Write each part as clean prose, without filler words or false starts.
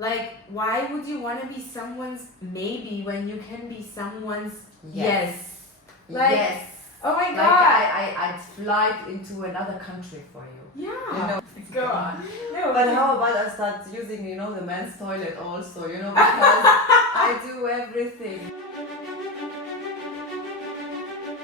Like, why would you want to be someone's maybe when you can be someone's yes? Like, yes. Oh my Like god. I'd fly into another country for you. Yeah. You know, Go on. No, but how about I start using, the men's toilet also, because I do everything.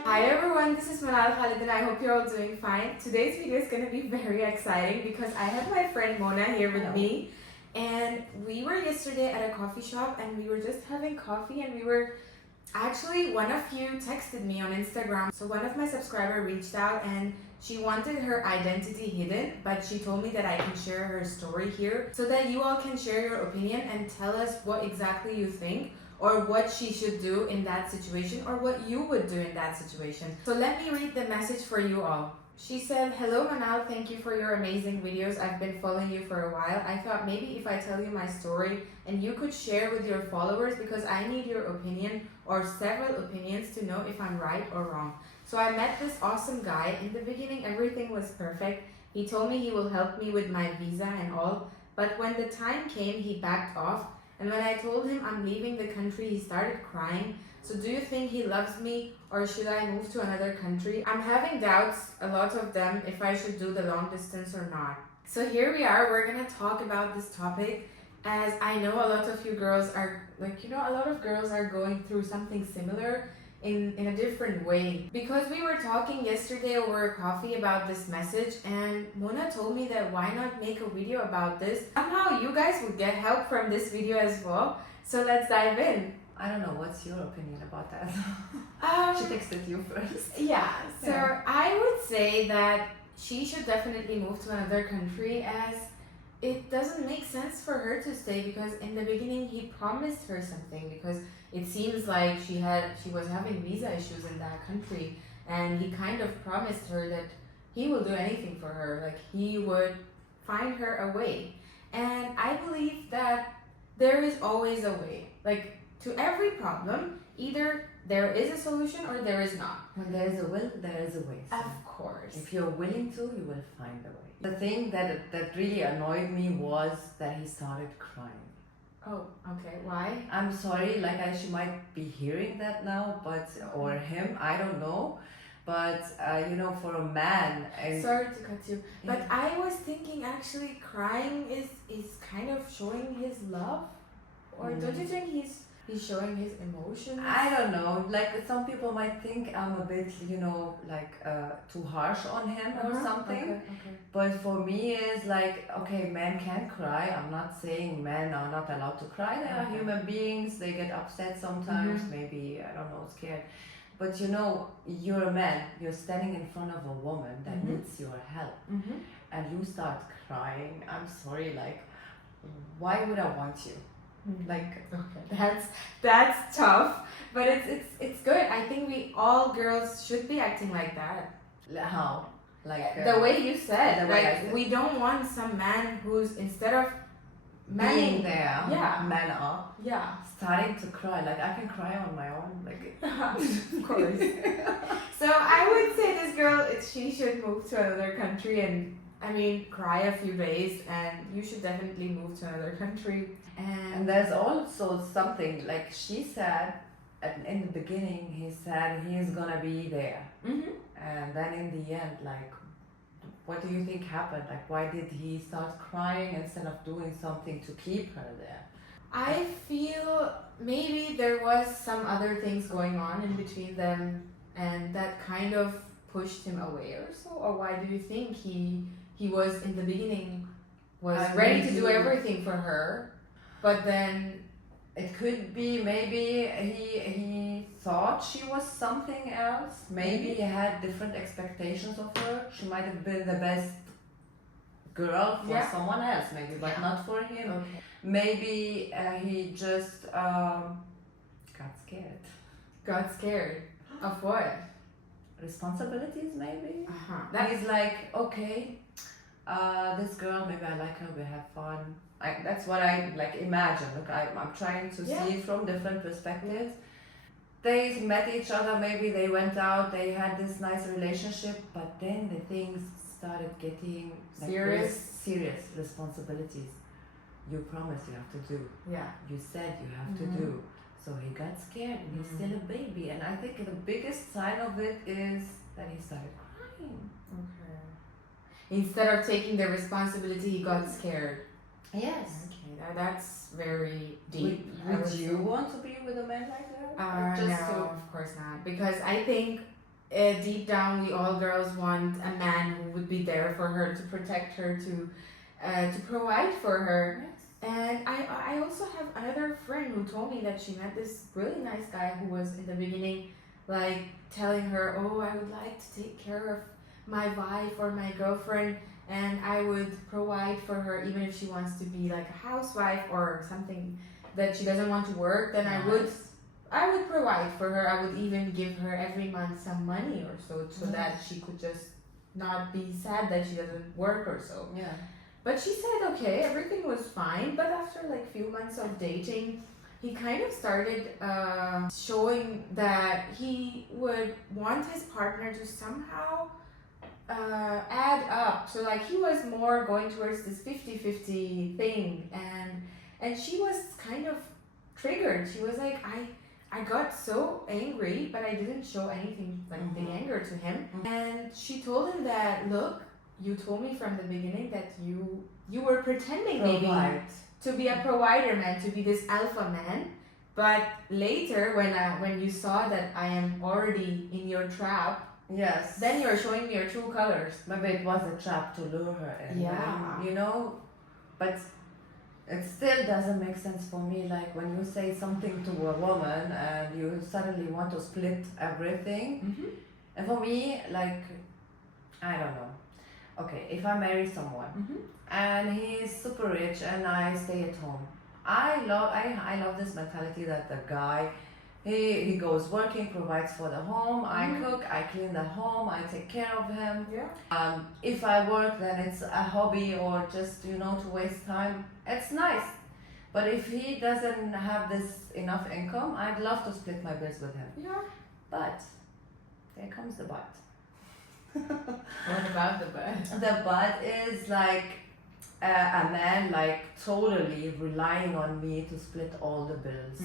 Hi everyone, this is Manal and I hope you're all doing fine. Today's video is going to be very exciting because I have my friend Mona here with me, and we were yesterday at a coffee shop and we were just having coffee, and we were actually, one of you texted me on Instagram. So one of my subscribers reached out and she wanted her identity hidden, but she told me that I can share her story here so that you all can share your opinion and tell us what exactly you think, or what she should do in that situation, or what you would do in that situation. So let me read the message for you all. She said, "Hello Manal, thank you for your amazing videos. I've been following you for a while. I thought maybe if I tell you my story and you could share with your followers, because I need your opinion or several opinions to know if I'm right or wrong. So I met this awesome guy. In the beginning everything was perfect. He told me he will help me with my visa and all, but when the time came he backed off, and when I told him I'm leaving the country he started crying. So do you think he loves me, or should I move to another country? I'm having doubts, a lot of them, if I should do the long distance or not." So here we are, we're gonna talk about this topic, as I know a lot of you girls are, a lot of girls are going through something similar in a different way. Because we were talking yesterday over coffee about this message, and Mona told me that why not make a video about this? Somehow you guys would get help from this video as well. So let's dive in. I don't know, what's your opinion about that? She texted you first. Yeah, so I would say that she should definitely move to another country, as it doesn't make sense for her to stay, because in the beginning he promised her something, because it seems like she was having visa issues in that country, and he kind of promised her that he will do anything for her, like he would find her a way. And I believe that there is always a way. Like, to every problem, either there is a solution or there is not. When there is a will, there is a way. So of course. if you're willing to, you will find a way. The thing that really annoyed me was that he started crying. Oh, okay. Why? I'm sorry, she might be hearing that now, or him, I don't know. But, for a man... Sorry to cut you, but I was thinking actually crying is kind of showing his love. Or don't you think he's showing his emotions? I don't know. Some people might think I'm a bit, too harsh on him or something. Okay. But for me, it's okay, men can cry. I'm not saying men are not allowed to cry. They are human beings. They get upset sometimes. Maybe, I don't know, scared. But you're a man. You're standing in front of a woman that needs your help. And you start crying. I'm sorry, why would I want you? Okay, that's tough, but it's good. I think we all girls should be acting like that. How? The way you said. We don't want some man who's, instead of being there, man up, starting to cry. I can cry on my own. Of course. So I would say this girl, she should move to another country and cry a few days, and you should definitely move to another country. And there's also something, she said, in the beginning, he said he's gonna be there. And then in the end, what do you think happened? Why did he start crying instead of doing something to keep her there? I feel maybe there was some other things going on in between them, and that kind of pushed him away or so. Or why do you think he was, in the beginning, was ready to do everything for her, but then... It could be maybe he thought she was something else. Maybe he had different expectations of her. She might have been the best girl for someone else, maybe, but not for him. Okay. Maybe he just got scared. Got scared? Of what? Responsibilities, maybe. He's okay, this girl, maybe I like her, we have fun. That's what I imagine. I'm trying to see from different perspectives. They met each other, maybe they went out, they had this nice relationship, but then the things started getting serious responsibilities. you promised you have to do. Yeah. You said you have to do. So he got scared and he's still a baby. And I think the biggest sign of it is that he started crying. Okay. Instead of taking the responsibility, he got scared. Yes. Okay, that's very deep. Would you want to be with a man like that? No, of course not. Because I think deep down, we all girls want a man who would be there for her, to protect her, to provide for her. Yes. And I also have another friend who told me that she met this really nice guy who was in the beginning like telling her, oh, I would like to take care of my wife or my girlfriend, and I would provide for her even if she wants to be like a housewife or something that she doesn't want to work, then I would provide for her. I would even give her every month some money or so that she could just not be sad that she doesn't work or so. Yeah. But she said, okay, everything was fine. But after like few months of dating, he kind of started showing that he would want his partner to somehow add up. So like he was more going towards this 50-50 thing. And she was kind of triggered. She was like, I got so angry, but I didn't show anything like the anger to him. And she told him that, look, you told me from the beginning that you were pretending maybe to be a provider man, to be this alpha man, but later when you saw that I am already in your trap, yes, then you're showing me your true colors. Maybe it was a trap to lure her in. Yeah. You know, but it still doesn't make sense for me. Like when you say something to a woman and you suddenly want to split everything. And for me, like, I don't know. Okay, if I marry someone and he's super rich and I stay at home, I love this mentality that the guy, he goes working, provides for the home, I cook, I clean the home, I take care of him. Yeah. If I work, then it's a hobby or just, to waste time. It's nice. But if he doesn't have this enough income, I'd love to split my bills with him. Yeah. But there comes the but. What about the but? The but is like a man like totally relying on me to split all the bills.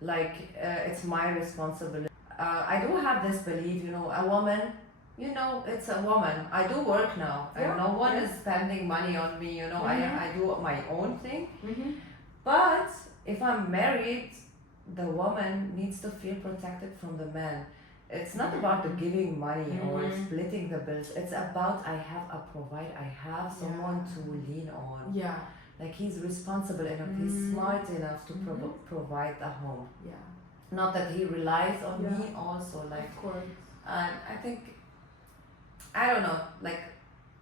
Like it's my responsibility. I do have this belief, a woman, it's a woman. I do work now, and no one is spending money on me. I do my own thing. But if I'm married, the woman needs to feel protected from the man. It's not about the giving money or splitting the bills. It's about I have a provider. I have someone to lean on. Yeah. Like he's responsible enough. He's smart enough to provide the home. Yeah. Not that he relies on me also. Like, of course. and I think, I don't know. Like,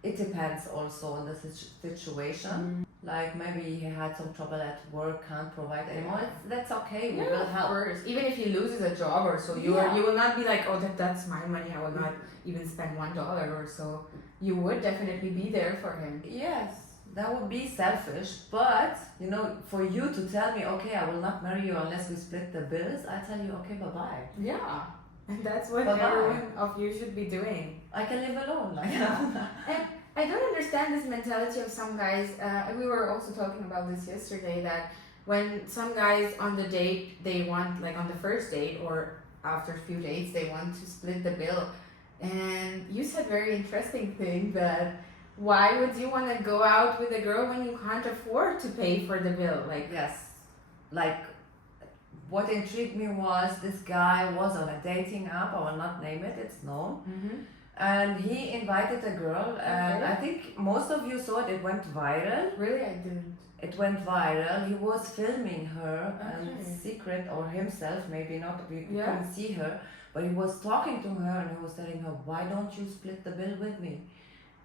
it depends also on the situation. Like maybe he had some trouble at work, can't provide anymore. That's okay. We will help. Of course. Even if he loses a job or so, you will not be like, oh, that's my money. I will not even spend $1 or so. You would definitely be there for him. Yes, that would be selfish. But for you to tell me, okay, I will not marry you unless we split the bills, I tell you, okay, bye bye. Yeah, and that's what Bye-bye. everyone of you should be doing. I can live alone. Like And I don't understand this mentality of some guys. We were also talking about this yesterday, that when some guys on the date, they want, like on the first date or after a few dates, they want to split the bill. And you said very interesting thing that why would you want to go out with a girl when you can't afford to pay for the bill? Like, yes, like what intrigued me was this guy was on a dating app. I will not name it. It's known. And he invited a girl, and I think most of you saw it. It went viral. Really, I didn't. It went viral. He was filming her in secret, or himself, maybe not. We couldn't see her, but he was talking to her, and he was telling her, "Why don't you split the bill with me?"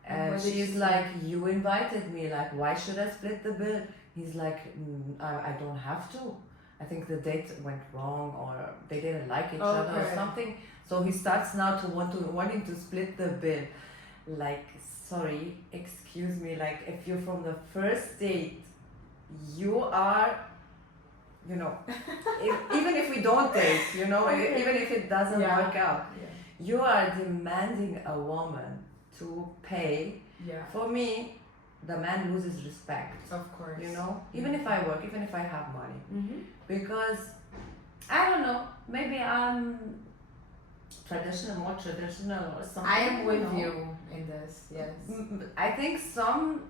And she's like, "You invited me. Like, why should I split the bill?" He's like, I don't have to. I think the date went wrong, or they didn't like each other or something. So he starts now wanting to split the bill. Like, sorry, excuse me, like if you're from the first date, you are, even if we don't date, even if it doesn't work out, you are demanding a woman to pay. For me, the man loses respect. Of course. You know, even if I work, even if I have money, Mm-hmm. because I don't know, maybe I'm more traditional or something. I am with know. you in this. Yes. I think some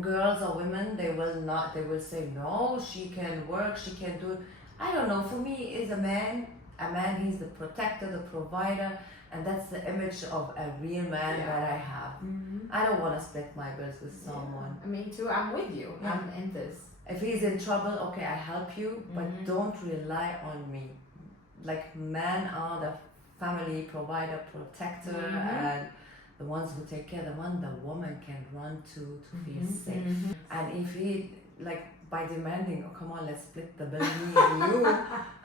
girls or women, they will say no, she can work, she can do it. I don't know, for me is a man, he's the protector, the provider, and that's the image of a real man that I have. Mm-hmm. I don't want to split my bills with someone. I mean, too, I'm with you. Yeah. I'm in this. If he's in trouble, okay, I help you, but Mhm. don't rely on me. Like, men are the family provider, protector, Mhm. and the ones who take care, the woman can run to feel safe. Mhm. And if he, like, by demanding, oh come on, let's split the bill, me and you,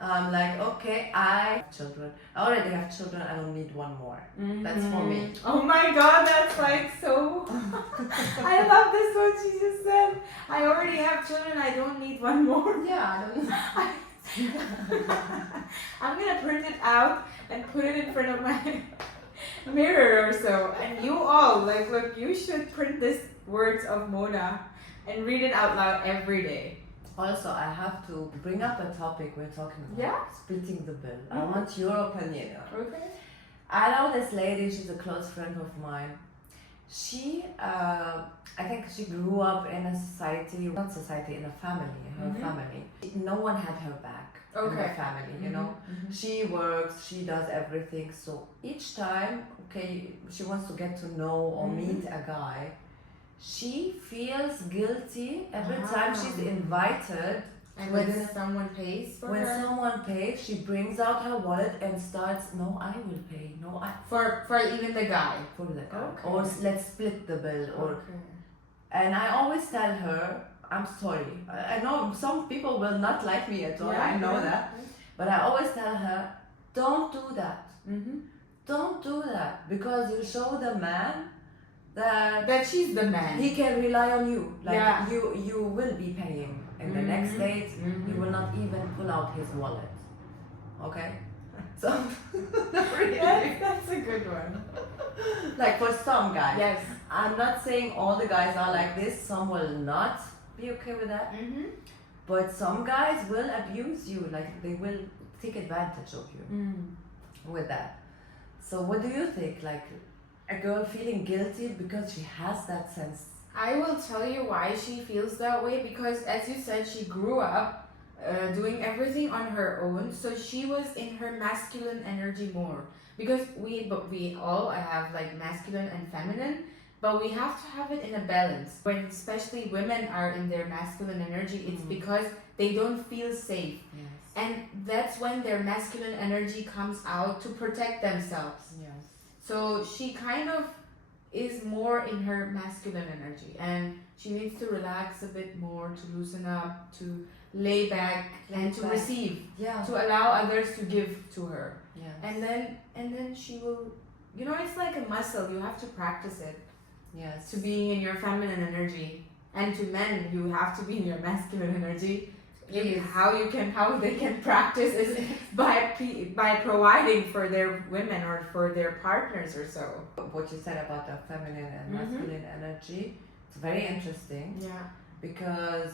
I'm like, okay, I have children. I already have children, I don't need one more. That's for me. Oh my god, that's like so. I love this what she just said. I already have children, I don't need one more. Yeah, I don't know. I'm gonna print it out and put it in front of my mirror or so. And you all, like, look, you should print this words of Mona and read it out loud every day. Also, I have to bring up a topic we're talking about. Yeah? Splitting the bill. I Mhm. want your opinion on it. Okay. I know this lady, she's a close friend of mine. She, I think she grew up in a society, not society, in a family, her Mhm. family. No one had her back in Okay. her family, you know. Mhm. She works, she does everything. So each time, okay, she wants to get to know or Mhm. meet a guy, she feels guilty every time she's Ah. invited. And When when someone pays for When her? someone pays, she brings out her wallet and starts, no, I will pay, no, I For even the guy. for the guy. Okay. Or let's split the bill. Or Okay. And I always tell her, I'm sorry. I know some people will not like me at all, I know that. But I always tell her, don't do that. Mm-hmm. Don't do that. Because you show the man that That she's the man. he can rely on you. Like Yeah. you will be paying. And the next Mhm. date, he will not even pull out his wallet. Okay? So, really. That's a good one. Like for some guys. Yes. I'm not saying all the guys are like this. Some will not be okay with that. Mm-hmm. But some guys will abuse you. Like they will take advantage of you with that. So what do you think? Like a girl feeling guilty because she has that sense. I will tell you why she feels that way, because as you said, she grew up doing everything on her own, so she was in her masculine energy more. Because we all have like masculine and feminine, but we have to have it in a balance. When especially women are in their masculine energy, it's because they don't feel safe. Yes. And that's when their masculine energy comes out to protect themselves. Yes. So she kind of is more in her masculine energy, and she needs to relax a bit more, to loosen up, to lay back and to receive, Yeah. to allow others to give to her. Yes. And then she will, you know, it's like a muscle, you have to practice it. Yes. To being in your feminine energy, and to men you have to be in your masculine energy. How they can practice is by providing for their women or for their partners or so. What you said about the feminine and masculine energy, it's very interesting Yeah. because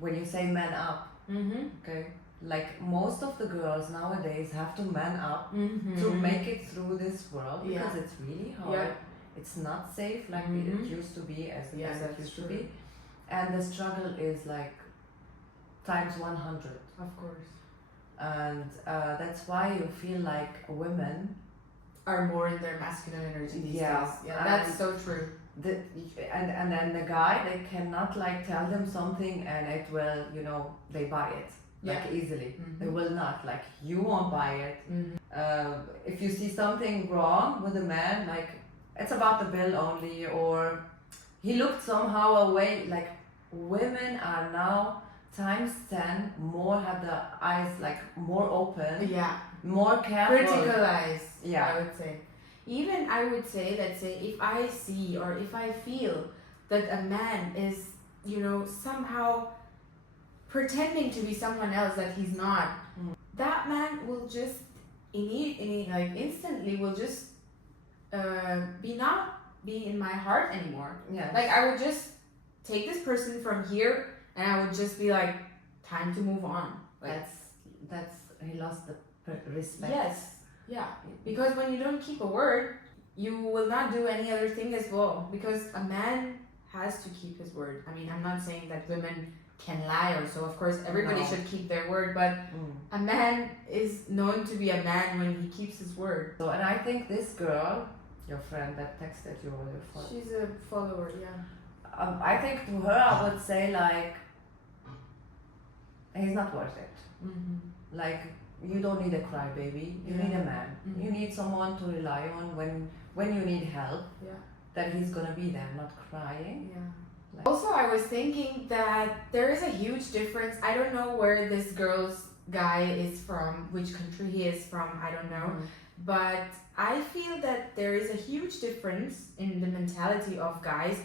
when you say man up, Mm-hmm. okay, like most of the girls nowadays have to man up Mm-hmm. to make it through this world because Yeah. it's really hard. It's not safe like it used to be as it used to be, and the struggle is like times 100. Of course. And that's why you feel like women Are more in their masculine energy these Yeah. days. Yeah, that's so true. and then the guy, they cannot like tell them something and it will, you know, they buy it like easily. They will not, like you won't buy it. If you see something wrong with a man, like it's about the bill only, or he looked somehow away. Like women are now times 10 more, have the eyes like more open, Yeah. more careful. Critical eyes. Yeah. I would say. Even I would say that, say, if I see or if I feel that a man is, you know, somehow pretending to be someone else that he's not, that man will just instantly will just be not be in my heart anymore. Yeah. Like I would just take this person from here, and I would just be like, time to move on. Like, that's he lost the respect. yes, yeah. Because when you don't keep a word, you will not do any other thing as well. Because a man has to keep his word. I mean, I'm not saying that women can lie or so. Of course, everybody No. should keep their word, but a man is known to be a man when he keeps his word. So, and I think this girl, your friend that texted you or your friend, She's a follower, yeah. I think to her I would say like, he's not worth it. Mm-hmm. Like, you don't need a crybaby. You need a man. Mm-hmm. You need someone to rely on when you need help. Yeah. That he's gonna be there, not crying. Yeah. Also, I was thinking that there is a huge difference. I don't know where this girl's guy is from, which country he is from, I don't know. But I feel that there is a huge difference in the mentality of guys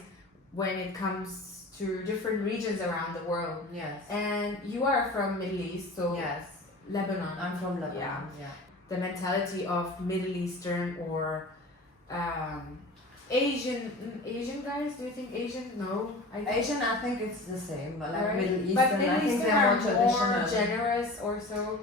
when it comes to different regions around the world. Yes. And you are from Middle East, so Yes. Lebanon. I'm from Lebanon. Yeah. The mentality of Middle Eastern or Asian guys. Do you think Asian? No, Asian, I think it's the same, but like right? Middle Eastern, But Middle I think Eastern they're are more traditional. more generous or so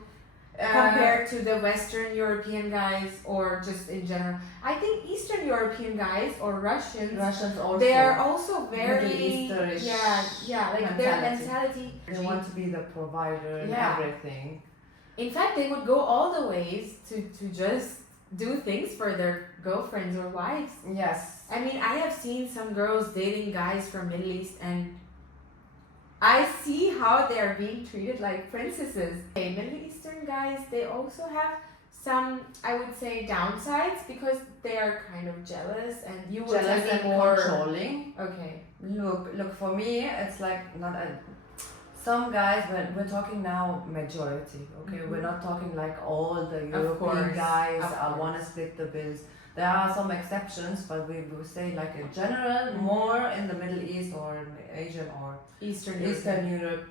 compared to the Western European guys or just in general. I think Eastern European guys or Russians also. they are also very Middle Easterish like their mentality. They want to be the provider and everything. In fact, they would go all the ways to just do things for their girlfriends or wives. Yes. I mean, I have seen some girls dating guys from Middle East, and I see how they are being treated like princesses. Okay, Middle Eastern guys, they also have some, I would say, downsides because they are kind of jealous, and you will Jealous tell me and more. controlling. Okay. Look, for me, it's like not a. Some guys, we're talking now majority, okay? We're not talking like all the European guys want to split the bills. There are some exceptions, but we will say like in general, more in the Middle East or in Asian or Eastern Europe,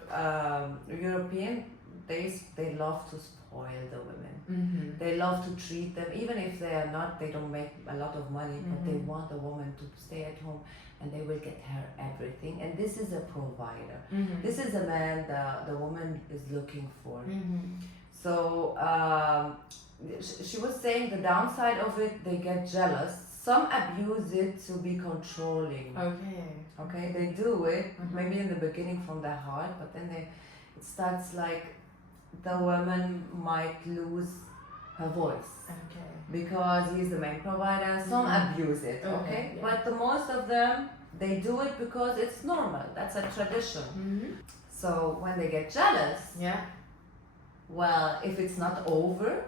European, they love to spoil the women. Mm-hmm. They love to treat them, even if they are not, they don't make a lot of money, but they want the woman to stay at home and they will get her everything. And this is a provider. Mm-hmm. This is a man the woman is looking for. Mm-hmm. So she was saying the downside of it, they get jealous. Some abuse it to be controlling. Okay, they do it maybe in the beginning from their heart, but then it starts like the woman might lose her voice. Okay. Because he's the main provider. Some abuse it, okay? Yeah. But the most of them, they do it because it's normal. That's a tradition. Mm-hmm. So when they get jealous, Yeah. well, if it's not over,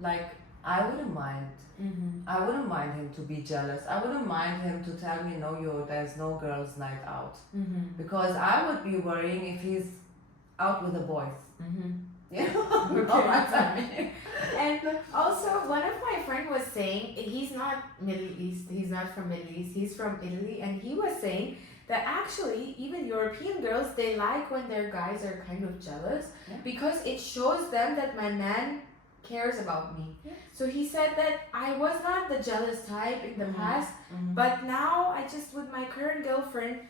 like I wouldn't mind. Mm-hmm. I wouldn't mind him to be jealous. I wouldn't mind him to tell me, no, there's no girls' night out. Mm-hmm. Because I would be worrying if he's out with the boys. Mm-hmm. You know? Okay. And also, one of my friends was saying he's not Middle East. He's not from Middle East. He's from Italy, and he was saying that actually even European girls, they like when their guys are kind of jealous because it shows them that my man cares about me. So he said that I was not the jealous type in the past, but now I just, with my current girlfriend,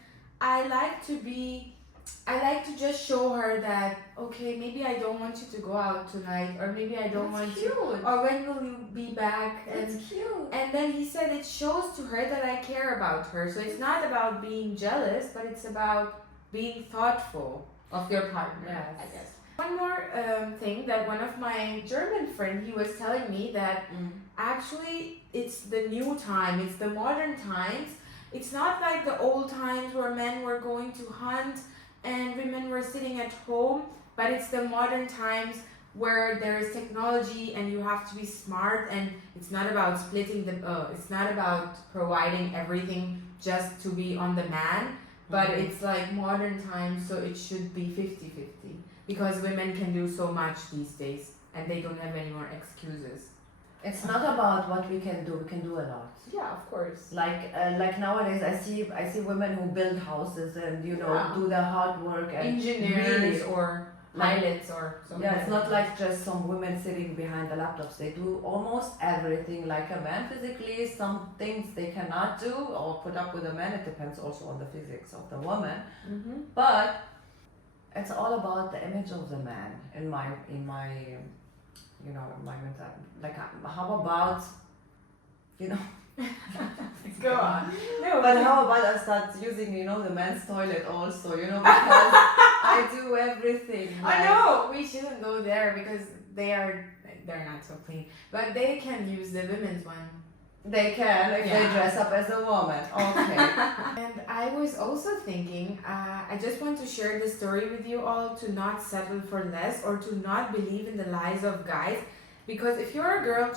I like to just show her that, okay, maybe I don't want you to go out tonight, or maybe I don't want you, or when will you be back? That's cute. And then he said it shows to her that I care about her. So it's not about being jealous, but it's about being thoughtful of your partner, Yes. I guess. One more thing that one of my German friend, he was telling me that actually it's the new time, it's the modern times. It's not like the old times where men were going to hunt and women were sitting at home, but it's the modern times where there is technology and you have to be smart, and it's not about splitting it's not about providing everything just to be on the man, but it's like modern times, so it should be 50-50 because women can do so much these days and they don't have any more excuses. It's not about what we can do a lot. Yeah, of course. Like nowadays, I see women who build houses and do the hard work and engineers really, or pilots or something. Yeah, it's not like just some women sitting behind the laptops. They do almost everything like a man physically. Some things they cannot do or put up with a man. It depends also on the physics of the woman. But it's all about the image of the man in my you know, in my mental. Like, how about, you know, Go on. No, but how about I start using, you know, the men's toilet also, you know, because I do everything. I know we shouldn't go there because they're not so clean, but they can use the women's one. They can if they dress up as a woman. Okay. And I was also thinking, I just want to share this story with you all to not settle for less or to not believe in the lies of guys, because if you're a girl,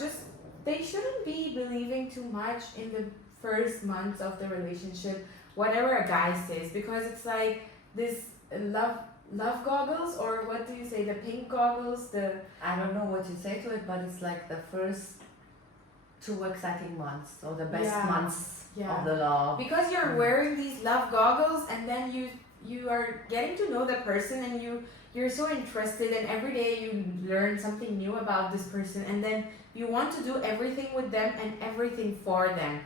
they shouldn't be believing too much in the first months of the relationship, whatever a guy says, because it's like this love goggles, or what do you say, the pink goggles, I don't know what you say to it, but it's like the first 2 exciting months or the best months of the love, because you're wearing these love goggles and then you are getting to know the person and you're so interested, and every day you learn something new about this person, and then you want to do everything with them and everything for them.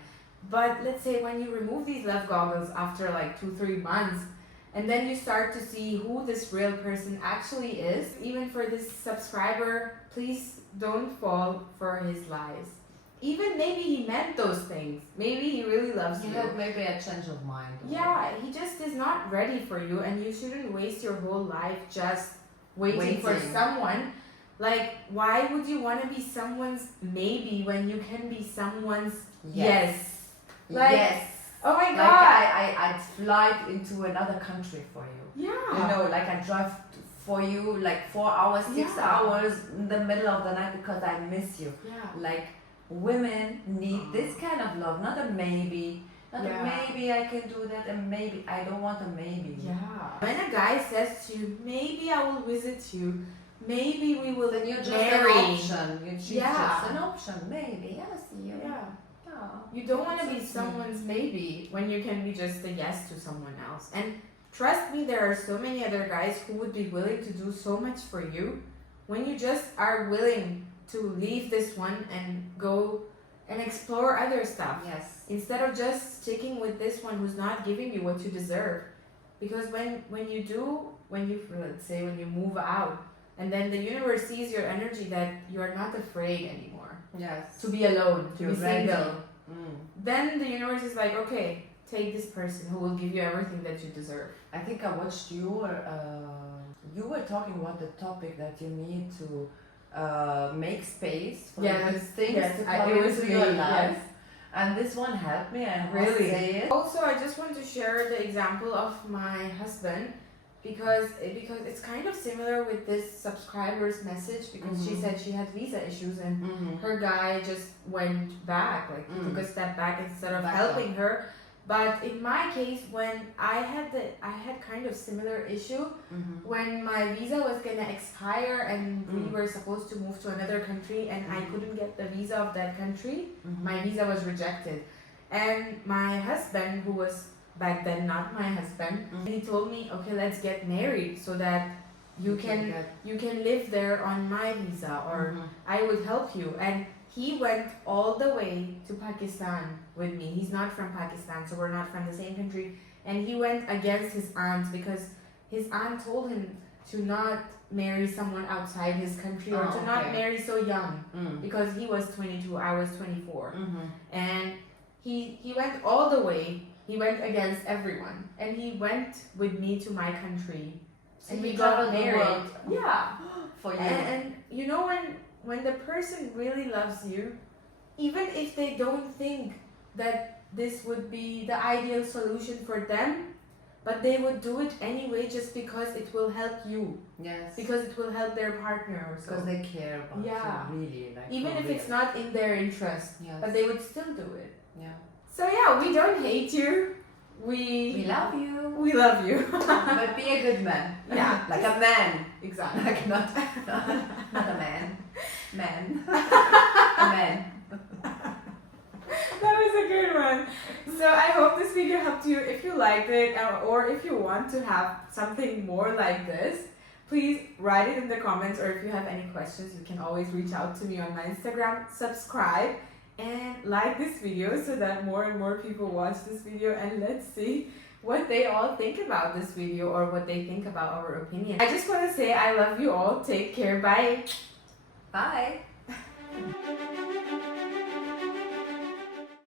But let's say when you remove these love goggles after like 2-3 months, and then you start to see who this real person actually is, even for this subscriber, please don't fall for his lies. Even maybe he meant those things. Maybe he really loves you. Maybe a change of mind. Yeah, he just is not ready for you, and you shouldn't waste your whole life just waiting for someone. Like, why would you want to be someone's maybe when you can be someone's yes? Like, yes. Oh my God. Like I'd fly into another country for you. Yeah. You know, like I drive for you like 4 hours, 6 hours in the middle of the night because I miss you. Yeah. Like, women need this kind of love, not a maybe. Not a maybe I can do that, and maybe I don't want a maybe. Yeah. When a guy says to you, maybe I will visit you, maybe we will then you're just marry. an option. You're just an option. Maybe I see you. Yeah. Oh, you don't want to be someone's maybe when you can be just a yes to someone else. And trust me, there are so many other guys who would be willing to do so much for you when you just are willing to leave this one and go and explore other stuff. Yes. Instead of just sticking with this one who's not giving you what you deserve. Because when you move out, and then the universe sees your energy that you are not afraid anymore. Yes. To be alone, to You're be single. Mm. Then the universe is like, okay, take this person who will give you everything that you deserve. I think I watched you were talking about the topic that you need to make space for good things to come into your life. Yes. And this one helped me, and Really? say it. Also, I just want to share the example of my husband because it's kind of similar with this subscriber's message, because she said she had visa issues and her guy just went back, like he took a step back instead of helping her. But in my case, when I had kind of similar issue when my visa was gonna expire and we were supposed to move to another country, and I couldn't get the visa of that country. My visa was rejected, and my husband, who was back then not my husband, he told me, okay, let's get married so that you can live there on my visa, or I would help you. And he went all the way to Pakistan with me. He's not from Pakistan, so we're not from the same country. And he went against his aunt because his aunt told him to not marry someone outside his country, or to not marry so young, because he was 22, I was 24. And he went all the way. He went against everyone, and he went with me to my country, so and we got married. Yeah, for you. And you know, when the person really loves you, even if they don't think that this would be the ideal solution for them, but they would do it anyway just because it will help you. Yes. Because it will help their partner or so. Because they care about you, really. Like, even if it's not in their interest, but they would still do it. Yeah. So yeah, we don't hate you. We love you. We love you. But be a good man. Yeah. Like a man. Exactly. Like not a man. Man. A man. That was a good one. So I hope this video helped you. If you liked it, or if you want to have something more like this, Please write it in the comments, or if you have any questions, you can always reach out to me on my Instagram. Subscribe and like this video so that more and more people watch this video, and let's see what they all think about this video or what they think about our opinion. I just want to say I love you all. Take care. Bye. Bye.